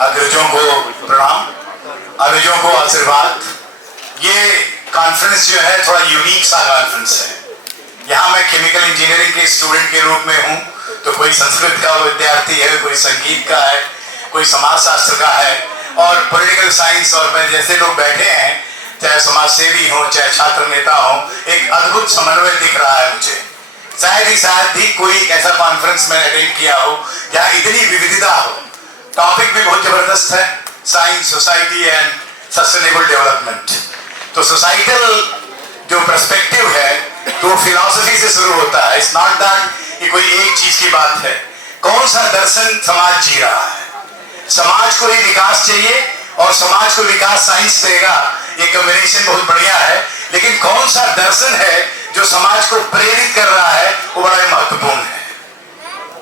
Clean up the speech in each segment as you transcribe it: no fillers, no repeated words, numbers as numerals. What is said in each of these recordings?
अग्रजों को प्रणाम, अग्रजों को आशीर्वाद। ये कॉन्फ्रेंस जो है थोड़ा यूनिक सा कॉन्फ्रेंस है। यहाँ मैं केमिकल इंजीनियरिंग के स्टूडेंट के रूप में हूँ, तो कोई संस्कृत का विद्यार्थी है, कोई संगीत का है, कोई समाज शास्त्र का है, और पॉलिटिकल साइंस और मैं जैसे लोग बैठे हैं, चाहे समाज सेवी हो चाहे छात्र नेता हो, एक अद्भुत समन्वय दिख रहा है मुझे। शायद ही कोई ऐसा कॉन्फ्रेंस मैंने अटेंड किया हो जहाँ इतनी विविधता हो। टॉपिक भी बहुत जबरदस्त है, science, society and sustainable development. तो सोसाइटल जो पर्सपेक्टिव है तो फिलॉसफी से शुरू होता है। इट्स नॉट दैट कि कोई एक चीज की बात है, कौन सा दर्शन समाज जी रहा है। समाज को ही विकास चाहिए और समाज को विकास साइंस देगा, ये कॉम्बिनेशन बहुत बढ़िया है। लेकिन कौन सा दर्शन है जो समाज को प्रेरित कर रहा है, वो बड़ा महत्वपूर्ण है।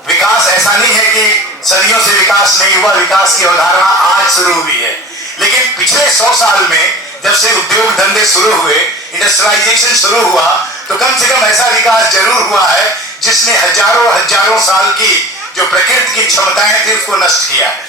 विकास ऐसा नहीं है कि सदियों से विकास नहीं हुआ, विकास की अवधारणा आज शुरू हुई है। लेकिन पिछले 100 साल में जब से उद्योग धंधे शुरू हुए, इंडस्ट्रियलाइजेशन शुरू हुआ, तो कम से कम ऐसा विकास जरूर हुआ है जिसने हजारों साल की जो प्रकृति की क्षमताएं थी उसको नष्ट किया है।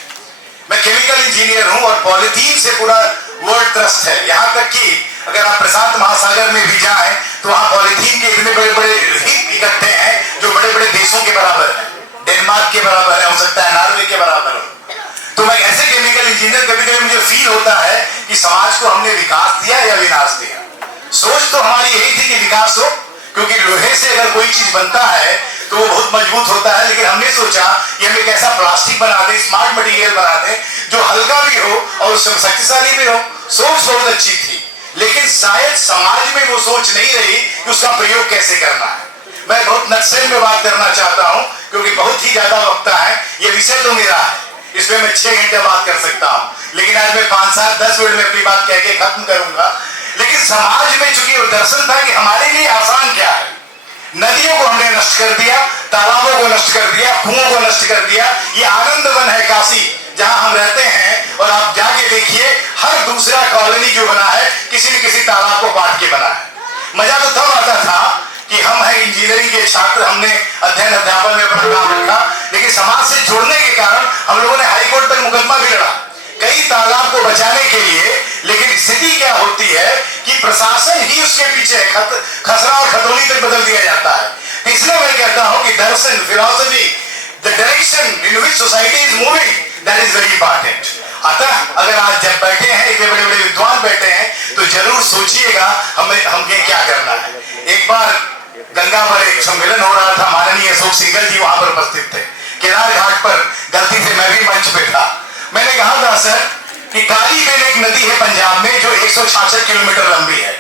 मैं केमिकल इंजीनियर हूं और पॉलिथीन से पूरा वर्ल्ड त्रस्त है। यहां तक कि अगर आप प्रशांत महासागर में भी जाएं तो वहां पॉलिथीन के इतने बड़े बड़े हिप इकट्ठे हैं जो बड़े बड़े देशों के बराबर है, डेनमार्क के बराबर है, हो सकता है नॉर्वे के बराबर हो। तो मैं ऐसे केमिकल इंजीनियर, कभी कभी मुझे फील होता है कि समाज को हमने विकास दिया या विनाश दिया। सोच तो हमारी यही थी कि विकास हो, क्योंकि लोहे से अगर कोई चीज बनता है तो वो बहुत मजबूत होता है। लेकिन हमने सोचा कि हम एक ऐसा प्लास्टिक बना दें, स्मार्ट मटेरियल बना दें जो हल्का भी हो और उसमें शक्तिशाली भी हो। सोच बहुत अच्छी थी, लेकिन शायद समाज में वो सोच नहीं रही कि उसका प्रयोग कैसे करना है। मैं बहुत नक्सल में बात करना चाहता हूं क्योंकि बहुत ही ज्यादा वक्त है। ये विषय तो मेरा है, इसमें मैं 6 घंटे बात कर सकता हूं, लेकिन आज मैं 5, 7, 10 मिनट में अपनी बात कह के खत्म करूंगा। लेकिन समाज में चूंकि दर्शन था कि हमारे लिए आसान क्या है। नदियों को हमने नष्ट कर दिया, तालाबों को नष्ट कर दिया, कुओं को नष्ट कर दिया। ये आनंद वन है काशी जहां हम रहते हैं, और आप जाके देखिए हर दूसरा कॉलोनी जो बना है किसी न किसी तालाब को काट के बना है। मजा तो तब आता था कि हम है इंजीनियरिंग के छात्र, हमने अध्ययन अध्यापन में अपना काम रखा, लेकिन समाज से जुड़ने के कारण हम लोगों ने हाईकोर्ट तक मुकदमा भी लड़ा कई तालाब को बचाने के लिए। लेकिन स्थिति क्या होती है कि प्रशासन ही उसके पीछे खसरा और खतौनी तक बदल दिया जाता है। इसलिए मैं कहता हूं कि दर्शन, philosophy, the direction in which society is moving, that is very important. अतः अगर आज जब बैठे हैं, इतने बड़े बड़े विद्वान बैठे हैं, तो जरूर सोचिएगा हमें क्या करना है। एक बार गंगा पर एक सम्मेलन हो रहा था, माननीय अशोक सिंघल जी वहां पर उपस्थित थे। केदार घाट पर गलती से मैं भी मंच पे था। मैंने कहा था सर कि काली बेल एक नदी है पंजाब में जो 166 किलोमीटर लंबी है,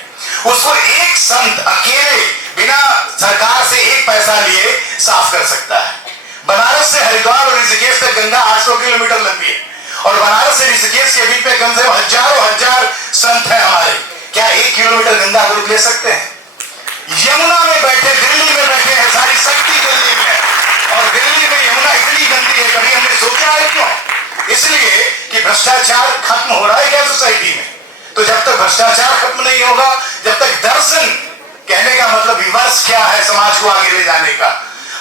उसको एक संत अकेले बिना सरकार से 1 पैसा लिए साफ कर सकता है। बनारस से हरिद्वार और ऋषिकेश तक गंगा 800 किलोमीटर लंबी है, और बनारस से ऋषिकेश के बीच में कम से कम हजार संत है हमारे। क्या 1 किलोमीटर गंगा दूध ले सकते हैं? यमुना में बैठे, दिल्ली में बैठे हैं, सारी शक्ति दिल्ली में है, और दिल्ली में यमुना इतनी गंदी है, कभी हमने सोचा है क्यों? इसलिए कि भ्रष्टाचार खत्म हो रहा है क्या सोसाइटी में? तो जब तक भ्रष्टाचार खत्म नहीं होगा, जब तक दर्शन, कहने का मतलब विमर्श क्या है समाज को आगे ले जाने का,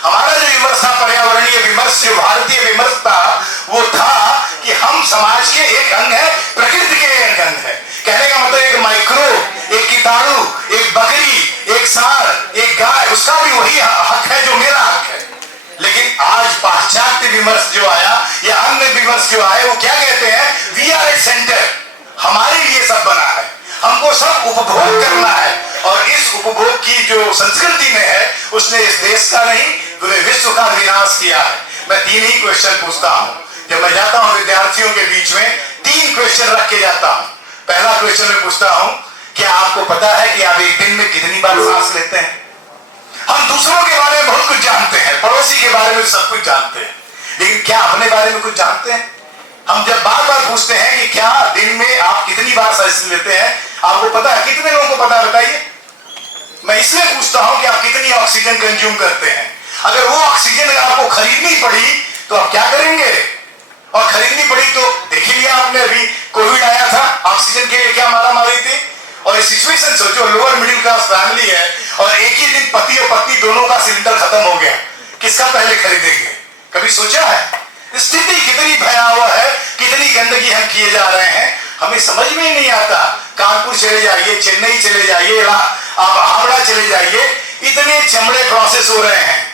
हमारा जो विमर्श था, पर्यावरणीय विमर्श, जो भारतीय विमर्श था, वो था कि हम समाज के एक अंग है, प्रकृति के एक अंग है। कहने का मतलब एक माइक्रोब, एक कीटाणु, एक बकरी, एक सांड, एक गाय, उसका भी वही हक है जो मेरा हक है। लेकिन आज पाश्चात्य विमर्श जो आया या अन्य विमर्श जो आए, वो क्या कहते हैं? वी आर ए सेंटर, हमारे लिए सब बना है, हमको सब उपभोग करना है, और इस उपभोग की जो संस्कृति में है उसने इस देश का नहीं पूरे विश्व का विनाश किया है। मैं 3 ही क्वेश्चन पूछता हूं जब मैं जाता हूं विद्यार्थियों के बीच में, 3 क्वेश्चन रख के जाता हूं। पहला क्वेश्चन मैं पूछता हूं, क्या आपको पता है कि आप एक दिन में कितनी बार सांस लेते हैं? हम दूसरों के बारे में बहुत कुछ जानते हैं, पड़ोसी के बारे में सब कुछ जानते हैं, लेकिन क्या अपने बारे में कुछ जानते हैं? हम जब बार बार पूछते हैं कि क्या दिन में आप कितनी बार सांस लेते हैं, आपको पता है? कितने लोगों को पता है बताइए? मैं इसलिए पूछता हूं कि आप कितनी ऑक्सीजन कंज्यूम करते हैं। अगर वो ऑक्सीजन अगर आपको खरीदनी पड़ी तो आप क्या करेंगे? और खरीदनी पड़ी तो देख लिया आपने, अभी कोविड आया था, ऑक्सीजन के लिए क्या मारामारी थी। और सिचुएशन सोचो, लोअर मिडिल क्लास फैमिली है और एक ही दिन पति और पत्नी दोनों का सिलेंडर खत्म हो गया, किसका पहले खरीदेंगे? कभी सोचा है? स्थिति कितनी भयावह है, कितनी लिए हम किए जा रहे हैं, हमें समझ में ही नहीं आता। कानपुर चले जाइए, चेन्नई चले जाइए, आप हावड़ा चले जाइए, इतने चमड़े प्रोसेस हो रहे हैं।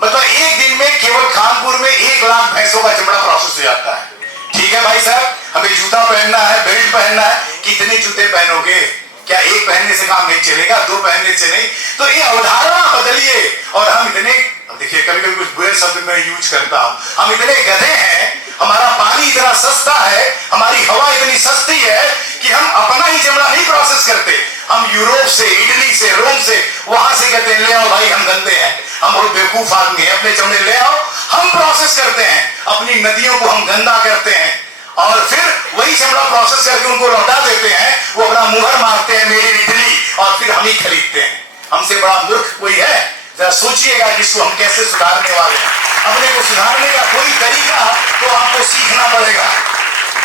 मतलब एक दिन में केवल कानपुर में 1 लाख भैंसों का चमड़ा प्रोसेस हो जाता है। ठीक है भाई साहब, हमें जूता पहनना है, बेल्ट पहनना है, कितने जूते पहनोगे? क्या एक पहनने से काम नहीं चलेगा, 2 पहनने से नहीं। तो ये अवधारणा बदलिए। और हम इतने, देखिए कभी कभी कुछ बुरे शब्द में यूज करता हूं, हम इतने गधे हैं, हमारा पानी इतना सस्ता है, हमारी हवा इतनी सस्ती है कि हम अपना ही चमड़ा नहीं प्रोसेस करते। हम यूरोप से, इटली से, रोम से, वहां से कहते हैं ले आओ भाई, हम गंदे हैं, हम बहुत बेवकूफ आदमी हैं, अपने चमड़े ले आओ, हम प्रोसेस करते हैं, अपनी नदियों को हम गंदा करते हैं और फिर वही चमड़ा प्रोसेस करके उनको लौटा देते हैं। वो अपना मुहर मारते हैं मेड इन इटली, और फिर हम ही खरीदते हैं। हमसे बड़ा मूर्ख कोई है? जरा सोचिएगा कि इसको हम कैसे सुधारने वाले हैं। अपने को सुधारने का कोई तरीका तो आपको सीखना पड़ेगा।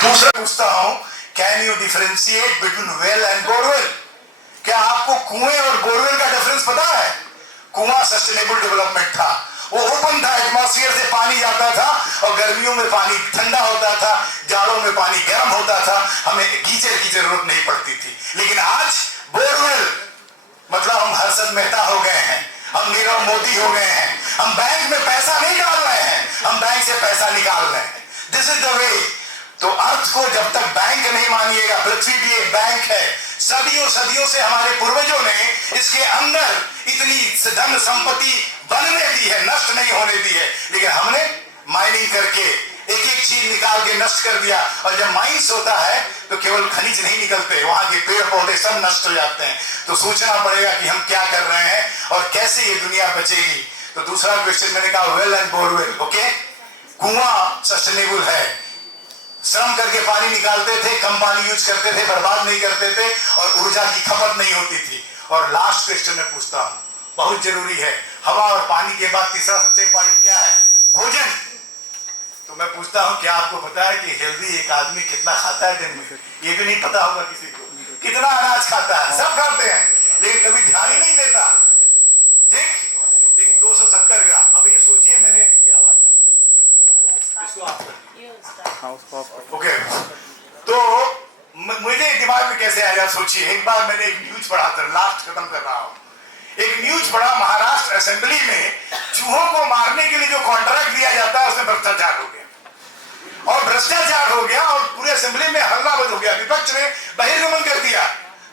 दूसरा पूछता हूं, can you differentiate between well and borewell? क्या आपको कुएं और बोरवेल का डिफरेंस पता है? कुआं सस्टेनेबल डेवलपमेंट था, वो ओपन था, एटमॉस्फेयर से पानी जाता था और गर्मियों में पानी ठंडा होता था, जाड़ों में पानी गर्म होता था, हमें गीजर की जरूरत नहीं पड़ती थी। लेकिन आज बोरवेल मतलब हम हर्षद मेहता हो गए हैं, हम नीरव मोदी हो गए हैं। हम बैंक में पैसा नहीं डाल रहे हैं, हम बैंक से पैसा निकाल रहे हैं। This is the way. तो अर्थ को जब तक बैंक नहीं मानिएगा, पृथ्वी भी एक बैंक है। सदियों सदियों से हमारे पूर्वजों ने इसके अंदर इतनी धन संपत्ति बनने दी है, नष्ट नहीं होने दी है। लेकिन हमने माइनिंग करके एक एक चीज निकाल के नष्ट कर दिया। और जब माइंस होता है तो केवल खनिज नहीं निकलते, वहां के पेड़ पौधे सब नष्ट हो जाते हैं। तो सोचना पड़ेगा कि हम क्या कर रहे हैं और कैसे ये दुनिया बचेगी। तो दूसरा क्वेश्चन मैंने कहा वेल एंड बोरवेल, ओके। कुआं सस्टेनेबल है, श्रम करके पानी निकालते थे, कम पानी यूज करते थे, बर्बाद नहीं करते थे और ऊर्जा की खपत नहीं होती थी। और लास्ट क्वेश्चन मैं पूछता हूं, बहुत जरूरी है, हवा और पानी के बाद तीसरा सबसे इंपॉर्टेंट क्या है? भोजन। तो मैं पूछता हूं, क्या आपको पता है कि हेल्दी एक आदमी कितना खाता है दिन में? ये भी नहीं पता होगा किसी को। कितना अनाज खाता है? सब खाते हैं, लेकिन कभी ध्यान ही नहीं देता। ठीक, लेकिन 270 ग्राम। अब ये सोचिए, मैंने ये आवाज इसको ओके। तो मुझे दिमाग में कैसे आया, सोचिए। एक बार मैंने एक न्यूज पढ़ा था, लास्ट खत्म कर रहा हूं। एक न्यूज पढ़ा, महाराष्ट्र असेंबली में चूहों को मारने के लिए जो कॉन्ट्रैक्ट दिया जाता है उसमें भ्रष्टाचार हो गया। और भ्रष्टाचार हो गया और पूरे असेंबली में हल्ला बंद हो गया, विपक्ष ने बहिर्गमन कर दिया।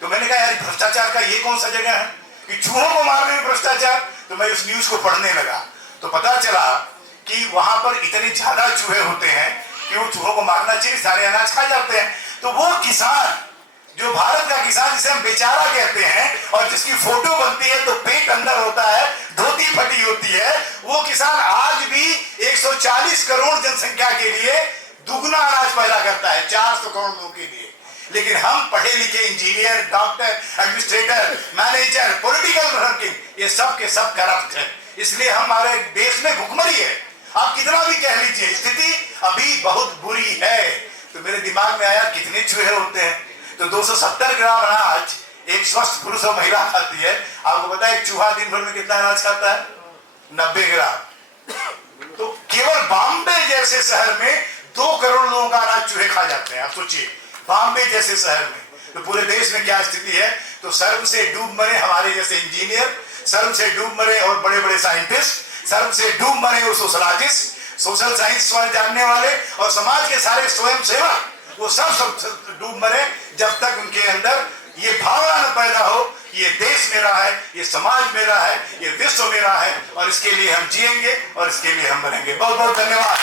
तो मैंने कहा यार, भ्रष्टाचार का ये कौन सा जगह है कि चूहों को मारने में भ्रष्टाचार? तो मैं उस न्यूज को पढ़ने लगा तो पता चला कि वहां पर इतने ज्यादा चूहे होते हैं कि वो चूहों को मारना चाहिए, सारे अनाज खा जाते हैं। तो वो किसान, जो भारत का किसान जिसे हम बेचारा कहते हैं और जिसकी फोटो बनती है तो पेट अंदर होता है, धोती फटी होती है, वो किसान आज भी 140 करोड़ जनसंख्या के लिए दुगना अनाज पैदा करता है, 400 करोड़ लोगों के लिए। लेकिन हम पढ़े लिखे engineer, doctor, administrator, manager, political ranking, ये सब के सब करप्ट है। इसलिए हमारे देश में भुखमरी है। आप कितना भी कह लीजिए, स्थिति अभी बहुत बुरी है। तो मेरे दिमाग में आया, कितने चूहे होते हैं? तो 270 ग्राम अनाज एक स्वस्थ पुरुष और महिला खाती है। आपको पता है एक चूहा दिन भर में कितना अनाज खाता है? 90 ग्राम। तो केवल बॉम्बे जैसे शहर में 2 करोड़ लोगों का अनाज चूहे खा जाते हैं। आप सोचिए, बॉम्बे जैसे शहर में। तो पूरे देश में क्या स्थिति है? तो सर्व से डूब मरे हमारे जैसे इंजीनियर, सर्व से डूब मरे और बड़े बड़े साइंटिस्ट, सर्व से डूब मरे वो सोशलॉजिस्ट, सोशल साइंस जानने वाले और समाज के सारे स्वयं सेवक, वो सब डूब मरे जब तक उनके अंदर ये भावना न पैदा हो, ये देश मेरा है, ये समाज मेरा है, ये विश्व मेरा है और इसके लिए हम जिएंगे और इसके लिए हम बनेंगे। बहुत बहुत धन्यवाद।